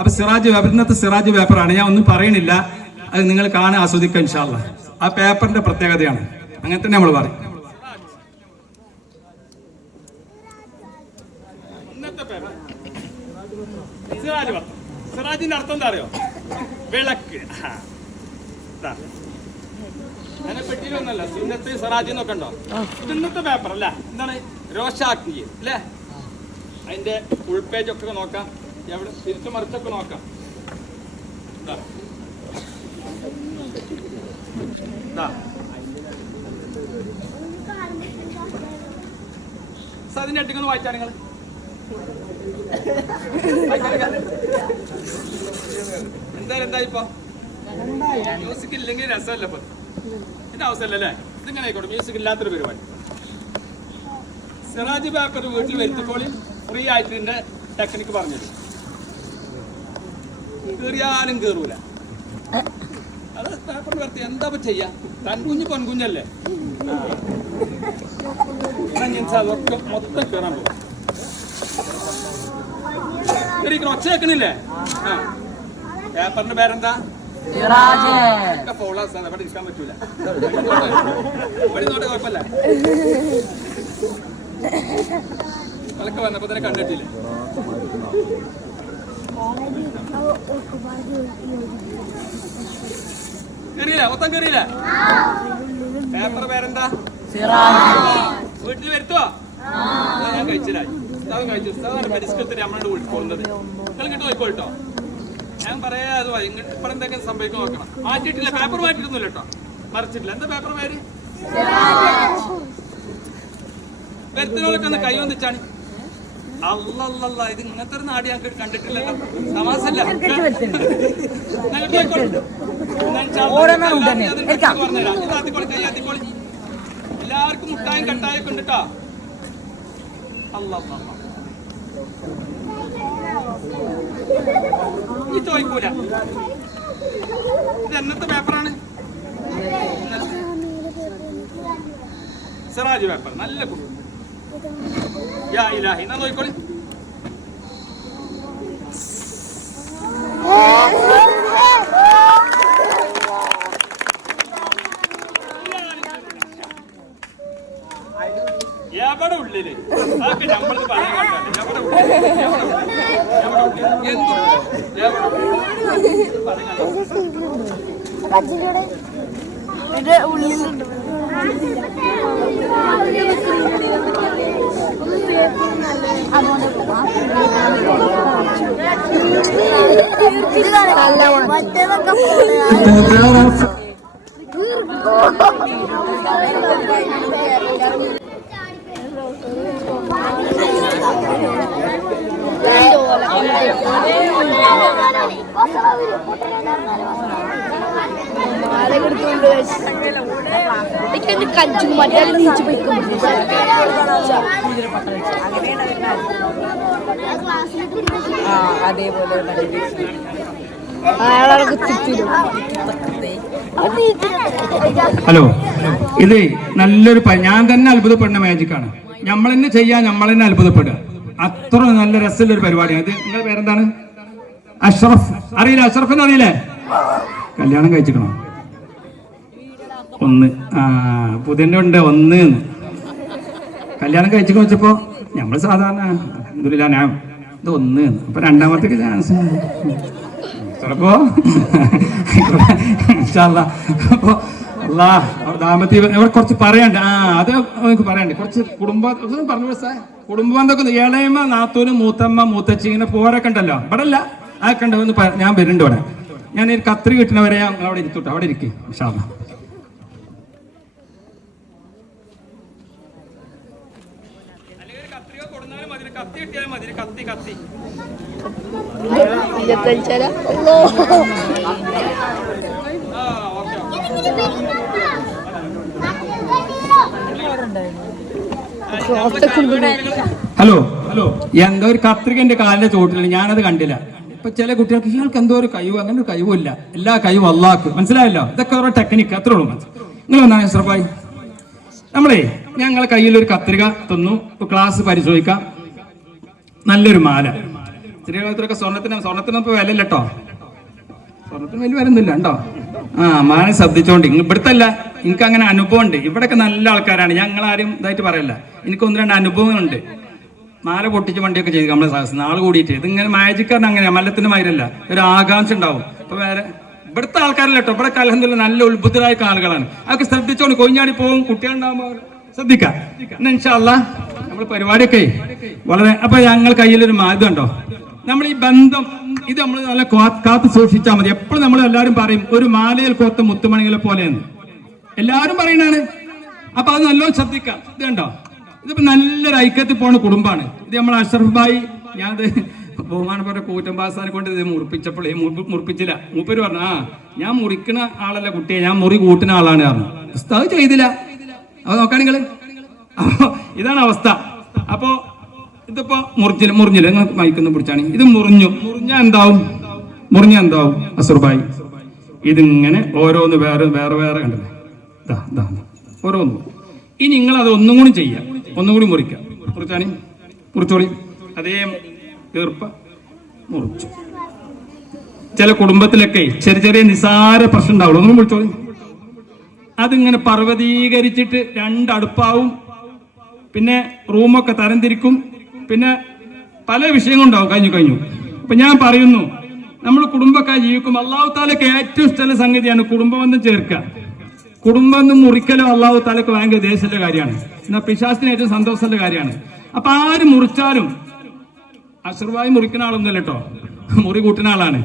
അപ്പൊ സിറാജ് പേപ്പർ ഇന്നത്തെ സിറാജ് പേപ്പറാണ്. ഞാൻ ഒന്നും പറയണില്ല. അത് നിങ്ങൾ കാണാൻ ആസ്വദിക്കുക ഇൻഷാല്ല ആ പേപ്പറിന്റെ പ്രത്യേകതയാണ്. അങ്ങനെ തന്നെ നമ്മൾ പറയും. സിറാജിന്റെ അർത്ഥം എന്താ അറിയോ? വിളക്ക്. പെട്ടിയിലൊന്നല്ല സിന്നത്ത് സിറാജ് എന്നൊക്കെ ഉണ്ടോ? ഇന്നത്തെ പേപ്പർ അല്ല എന്താണ്? രോഷാഗ്നി അല്ലേ? അതിന്റെ ഫുൾ പേജ് ഒക്കെ നോക്കാം. എവിടെ തിരിച്ചു മറിച്ചൊക്കെ നോക്കാം. അതിന്റെ അട്ടിക്കൊന്ന് വായിച്ചാ നിങ്ങൾ എന്തായാലും എന്താ ഇപ്പൊ? മ്യൂസിക് ഇല്ലെങ്കിൽ രസമല്ല ഇപ്പൊ. ഇതിന്റെ അല്ലേ? ഇതിങ്ങനെ ആയിക്കോട്ടെ മ്യൂസിക് ഇല്ലാത്തൊരു പരിപാടി. സിറാജ് ബാക്കർ വീട്ടിൽ വരുത്തിക്കോളി. ഫ്രീ ആയിട്ട് ടെക്നിക്ക് പറഞ്ഞു കീറിയാലും കീറൂല. അത് പേപ്പർ വരുത്തി എന്താ ചെയ്യാ? തൻകുഞ്ഞ് പൊൻകുഞ്ഞല്ലേ അതൊക്കെ മൊത്തം കേറാൻ പോകും ഒച്ച വെക്കണില്ലേ ആ. പേപ്പറിന്റെ പേരെന്താ? അവിടെ ഇരിക്കാൻ പറ്റൂല. ഇവിടെ നോട്ടെ കുഴപ്പമില്ല. അതൊക്കെ വന്നപ്പോ തന്നെ കണ്ടിട്ടില്ലേ? കയറിയില്ല മൊത്തം കയറിയില്ല പേപ്പർ പേരെന്താ? വീട്ടിൽ വരുത്തോ? ഞാൻ കഴിച്ചില്ല ഉസ്താദും കഴിച്ചു. ഉസ്താദാണ് പരിഷ്കൃത്തിന് നമ്മളോട് ഉൾക്കൊള്ളുന്നത് നിങ്ങൾ ഇങ്ങോട്ട് പോയിക്കോട്ടോ. ഞാൻ പറയാ അത്. ഇങ്ങോട്ട് ഇപ്പം എന്തെങ്കിലും സംഭവിക്കാൻ നോക്കണം. മാറ്റിയിട്ടില്ല. പേപ്പർ മാറ്റിയിട്ടൊന്നുമില്ല കേട്ടോ. മറിച്ചിട്ടില്ല. എന്താ പേപ്പർ പേര്? വരുത്തിനോളൊക്കെ ഒന്ന് കൈ വന്നിച്ചാണ് അല്ലല്ല ഇത് ഇങ്ങനത്തെ ഒരു നാട് കണ്ടിട്ടില്ലല്ലോ ഞങ്ങൾക്ക് പോയിക്കോളൂ. എന്നാ ഇൻഷാ അല്ലാ ഓരോന്നും തന്നെ. അതിന്റെ എടുക്കാം. പറഞ്ഞുതരാം. ഇത് ആത്തിക്കോളി, കൈ ആത്തിക്കോളി. എല്ലാവർക്കും മുട്ടായും കട്ടായും ഉണ്ട് കേട്ടോ അല്ല ഈ ചോദിക്കൂല ഇത് എന്നത്തെ പേപ്പറാണ് സിറാജ് പേപ്പർ നല്ല കുട്ടി എന്നാ നോക്കിക്കോളി എവിടെ ഉള്ളിൽ? അതൊക്കെ നമ്മളിത് പറയാൻ ഉള്ളിലുണ്ട് കഞ്ചു മറ്റേ നീച്ചു പോയിക്കും ആ അതേപോലെ ഹലോ. ഇത് നല്ലൊരു ഞാൻ തന്നെ അത്ഭുതപ്പെടുന്ന മാജിക്കാണ് നമ്മൾ തന്നെ ചെയ്യാൻ നമ്മൾ തന്നെ അത്ഭുതപ്പെടുക. അത്ര നല്ല രസമുള്ള ഒരു പരിപാടിയാണ്. ഇത് നിങ്ങളുടെ പേരെന്താണ്? അഷ്റഫ്. അറിയില്ല അഷ്റഫിന് അറിയില്ലേ? കല്യാണം കഴിച്ചിക്കണോ ഒന്ന് ആ പുതിയ ഉണ്ട് ഒന്ന് കല്യാണം കഴിച്ചിക്കണോ വെച്ചപ്പോ? നമ്മൾ സാധാരണ എന്തില്ല ഞാൻ ഇത് ഒന്ന്. അപ്പൊ രണ്ടാമത്തേക്ക് ചാൻസ് ചിലപ്പോ ദാമ്പത്യ കുറച്ച് പറയണ്ട. ആ അത് എനിക്ക് പറയണ്ട. കുറച്ച് കുടുംബം പറഞ്ഞു സാർ കുടുംബ എന്തൊക്കെ ഇളയമ്മ നാത്തൂന് മൂത്തമ്മ മൂത്തച്ചി ഇങ്ങനെ പോരൊക്കെ ഉണ്ടല്ലോ. ഇവിടെ അല്ല ആ കണ്ടെന്ന് ഞാൻ വരുന്നുണ്ട് ഇവിടെ. ഞാൻ ഒരു കത്രി കിട്ടണവരെ ഞങ്ങൾ അവിടെ ഇരുത്തൂട്ടോ. അവിടെ ഇരിക്കും ഇൻഷാല്ലാ കത്തി കിട്ടിയാൽ മതി കത്തി കത്തി ഇരുപത്തഞ്ചര? Hello hello. എന്തോ ഒരു കത്രിക എന്റെ കാലിന്റെ ചോട്ടിലാണ് ഞാനത് കണ്ടില്ല. ഇപ്പൊ ചില കുട്ടികൾക്ക് ഇയാൾക്ക് എന്തോ ഒരു കഴിവ് അങ്ങനെ ഒരു കഴിവില്ല എല്ലാ കഴിവും അള്ളാക്ക് മനസ്സിലായല്ലോ? ഇതൊക്കെ ഓരോ ടെക്നിക്ക് അത്രേ ഉള്ളൂ. നിങ്ങൾ വന്നാണ് സർപ്പായി നമ്മളേ ഞങ്ങളെ കയ്യിൽ ഒരു കത്രിക തന്നു. ക്ലാസ് പരിശോധിക്കാം. നല്ലൊരു മാല. സ്ത്രീകളൊക്കെ സ്വർണത്തിന് സ്വർണത്തിന് ഇപ്പൊ വില ഇല്ലട്ടോ സ്വർണത്തിന് വലിയ വരുന്നില്ല ഉണ്ടോ ആ മാനെ ശ്രദ്ധിച്ചോണ്ട്. ഇവിടുത്തെ അല്ല എനിക്ക് അങ്ങനെ അനുഭവം ഉണ്ട് ഇവിടെയൊക്കെ നല്ല ആൾക്കാരാണ്. ഞങ്ങൾ ആരും ഇതായിട്ട് പറയല്ല. എനിക്ക് ഒന്ന് രണ്ട് അനുഭവങ്ങളുണ്ട്. മാല പൊട്ടിച്ച് വണ്ടിയൊക്കെ ചെയ്തു. നമ്മളെ സാഹസം നാൾ കൂടിയിട്ട്. ഇതിങ്ങനെ മാജിക്കാരൻ അങ്ങനെയാ. മല്ലത്തിന്റെ മാതിരല്ല ഒരു ആകാംക്ഷ ഉണ്ടാവും. അപ്പൊ വേറെ ഇവിടുത്തെ ആൾക്കാരല്ല കേട്ടോ ഇവിടെ കലഹന്തുള്ള നല്ല ഉത്ബുദ്ധരായ ആളുകളാണ്. അതൊക്കെ ശ്രദ്ധിച്ചോണ്ട് കൊഞ്ഞാടി പോകും. കുട്ടികളുണ്ടാകുമ്പോൾ ശ്രദ്ധിക്കാം. ഇൻഷാല്ല നമ്മൾ പരിപാടിയൊക്കെ വളരെ അപ്പൊ ഞങ്ങൾ കയ്യിലൊരു മാതം ഉണ്ടോ? നമ്മൾ ഈ ബന്ധം ഇത് നമ്മൾ നല്ല കാത്തു സൂക്ഷിച്ചാൽ മതി. എപ്പോഴും നമ്മൾ എല്ലാവരും പറയും ഒരു മാലയിൽ കോത്ത മുത്തുമണികളെ പോലെയെന്ന്. എല്ലാവരും പറയണാണ്. അപ്പൊ അത് നല്ലോണം ശ്രദ്ധിക്കാം. ഇത് കണ്ടോ ഇതിപ്പോ നല്ലൊരു ഐക്യത്തിൽ പോണ കുടുംബാണ്. ഇത് നമ്മൾ അഷറഫ് ഭായി ഞാൻ ബഹുമാനപ്പെട്ട കൂറ്റമ്പാസാനെ കൊണ്ട് ഇത് മുറിപ്പിച്ചപ്പോൾ മുറിപ്പിച്ചില്ല. മൂപ്പര് പറഞ്ഞു ആ ഞാൻ മുറിക്കുന്ന ആളല്ല കുട്ടിയെ ഞാൻ മുറി കൂട്ടുന്ന ആളാണ് പറഞ്ഞു. ഉസ്താദ് ചെയ്തില്ല. അപ്പൊ നോക്കാം നിങ്ങൾ. ഇതാണ് അവസ്ഥ. അപ്പോ ഇതിപ്പോ മുറിച്ചില്ല മുറിഞ്ഞില്ല. നിങ്ങൾ മയക്കുന്ന പിടിച്ചാണ് ഇത് മുറിഞ്ഞു. മുറിഞ്ഞ എന്താവും? മുറിഞ്ഞ എന്താവും? അസുർബായി. ഇതിങ്ങനെ ഓരോന്ന് വേറെ വേറെ വേറെ കണ്ടല്ലേ? ദാ. ഓരോന്ന്. ഇനി നിങ്ങൾ അത് ഒന്നും കൂടി ചെയ്യാം. ഒന്നും കൂടി മുറിക്കാം. മുറിച്ചാണി മുറിച്ചോളി. അതേ ഈർപ്പ. മുറിച്ചു. ചില കുടുംബത്തിലൊക്കെ ചെറിയ ചെറിയ നിസാര പ്രശ്നം ഉണ്ടാവുള്ളൂ. ഒന്നും മുറിച്ചോളി അതിങ്ങനെ പർവതീകരിച്ചിട്ട് രണ്ടടുപ്പാവും പിന്നെ റൂമൊക്കെ തരംതിരിക്കും. പിന്നെ പല വിഷയങ്ങളുണ്ടാവും കഴിഞ്ഞു കഴിഞ്ഞു. അപ്പൊ ഞാൻ പറയുന്നു നമ്മൾ കുടുംബക്കാർ ജീവിക്കും അള്ളാഹു താലക്ക് ഏറ്റവും ഇഷ്ടമുള്ള സംഗതിയാണ് കുടുംബബന്ധം ചേർക്കുക. കുടുംബബന്ധം ഒന്നും അള്ളാഹു താലക്ക് ഭയങ്കര ദേശത്തിന്റെ കാര്യമാണ്. എന്നാൽ പിശാസിന് ഏറ്റവും സന്തോഷത്തിന്റെ കാര്യമാണ്. അപ്പൊ ആര് മുറിച്ചാലും അശ്രവായി മുറിക്കുന്ന ആളൊന്നുമല്ല കേട്ടോ. മുറി കൂട്ടുന്ന ആളാണ്.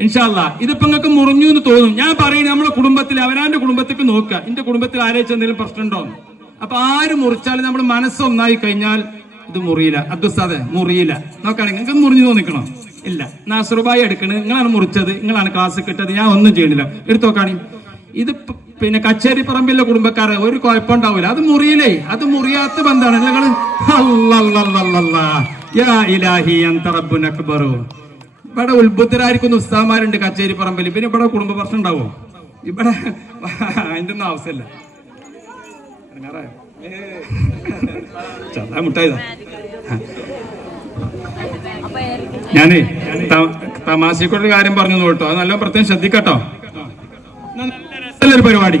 ഇൻഷാല്ല ഇതിപ്പോ നിങ്ങൾക്ക് മുറിഞ്ഞു എന്ന് തോന്നും. ഞാൻ പറയുന്നത് നമ്മളെ കുടുംബത്തിൽ അവരാന്റെ കുടുംബത്തേക്ക് നോക്കുക. എന്റെ കുടുംബത്തിൽ ആരേച്ച് എന്തെങ്കിലും പ്രശ്നമുണ്ടോ? അപ്പൊ ആര് മുറിച്ചാലും നമ്മൾ മനസ്സൊന്നായി കഴിഞ്ഞാൽ ഇത് മുറിയില്ല. അബ്ദുസാദെ മുറിയില്ല. നോക്കുകയാണെങ്കിൽ നിങ്ങൾക്ക് മുറിഞ്ഞു തോന്നിക്കണോ? ഇല്ല. നാസറുബായി എടുക്കണത് നിങ്ങളാണ് മുറിച്ചത്. നിങ്ങളാണ് ക്ലാസ് കിട്ടത്. ഞാൻ ഒന്നും ചെയ്യണില്ല. എടുത്തു നോക്കാണി. ഇത് പിന്നെ കച്ചേരി പറമ്പിലെ കുടുംബക്കാരെ ഒരു കുഴപ്പമുണ്ടാവില്ല അത് മുറിയില്ലേ? അത് മുറിയാത്ത ബന്ധമാണ് നിങ്ങൾ. ഇവിടെ ഉത്ബുദ്ധരായിരിക്കുന്ന ഉസ്താമാരുണ്ട് കച്ചേരി പറമ്പിൽ പിന്നെ ഇവിടെ കുടുംബ പ്രശ്നം ഉണ്ടാവോ? ഇവിടെ അതിന്റെ ഒന്നും ആവശ്യമില്ല ഞാനേ തമാശക്കൊരു കാര്യം പറഞ്ഞു കേട്ടോ. അത് നല്ല പ്രത്യേകം ശ്രദ്ധിക്കട്ടോ. നല്ലൊരു പരിപാടി.